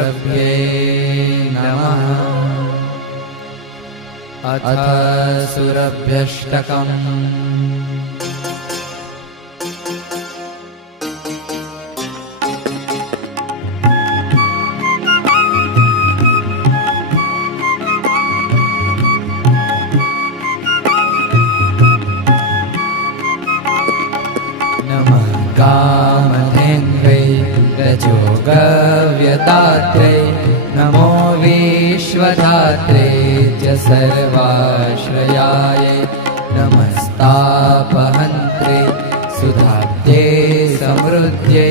सुरभ्ये नमः। अथ सुरभ्यष्टकम्। नमः कामधेन्वै रजोगव्यदात्रे नमो विश्वधात्रे च सर्वाश्रयाय नमस्तापहन्त्रे सुधाब्दे समृद्ध्ये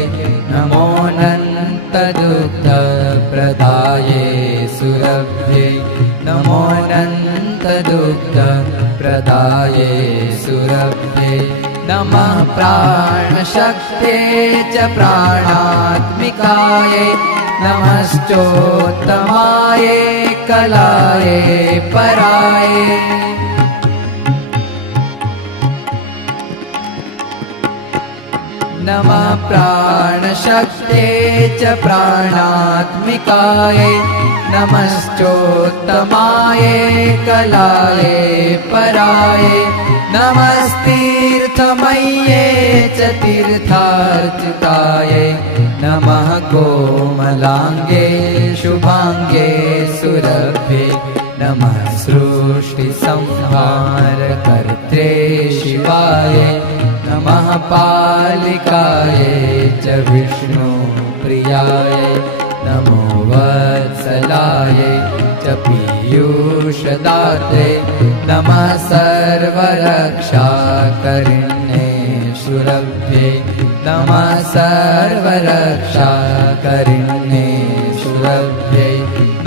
नमोऽनन्तदुग्धप्रदाये सुरभ्ये नमोऽनन्तदुग्धप्रदाये सुरभ्ये नमः प्राणशक्ते च प्राणात्मिकायै नमश्चोत्तमायै कलायै परायै नमः प्राणशक्ते च प्राणात्मिकायै नमश्चोत्तमायै कलायै परायै नमस्तीर्थमय्ये च तीर्थार्चितायै नमः कोमलांगे शुभांगे सुरभ्ये नमः सृष्टिसंहारकर्त्रे शिवायै नमः पालिकायै च विष्णुप्रियायै नमो वत्सलायै च पीयूषदात्रे नमः सर्वरक्षाकरिण्ये सुरभ्ये नमः सर्वरक्षाकरिण्ये सुरभ्ये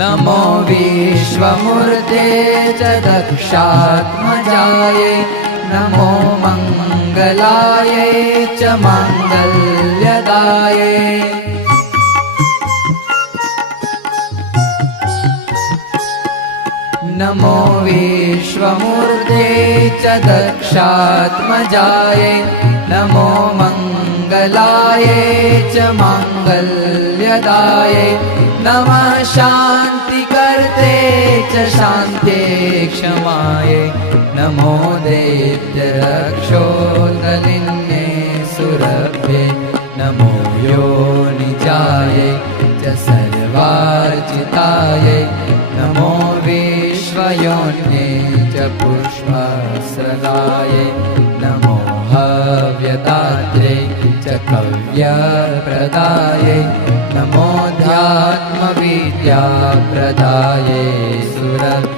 नमो विश्वमूर्ते च दक्षात्मजायै नमो मङ्गलायै च माङ्गल्यदायै नमो विश्वमूर्ते च दक्षात्मजायै नमो मङ्गलायै च माङ्गल्यदायै नमः शान्तिकर्ते च शान्त्यै क्षमायै नमो दैत्यरक्षोदलिन्ये सुरभ्ये नमो योनिजायै च सर्वार्चितायै नमो विश्वयोन्ये च पुष्पाश्रदायै नमो हव्यदात्रे च कव्यप्रदायै नमोऽध्यात्मविद्याप्रदायै सुरभ्ये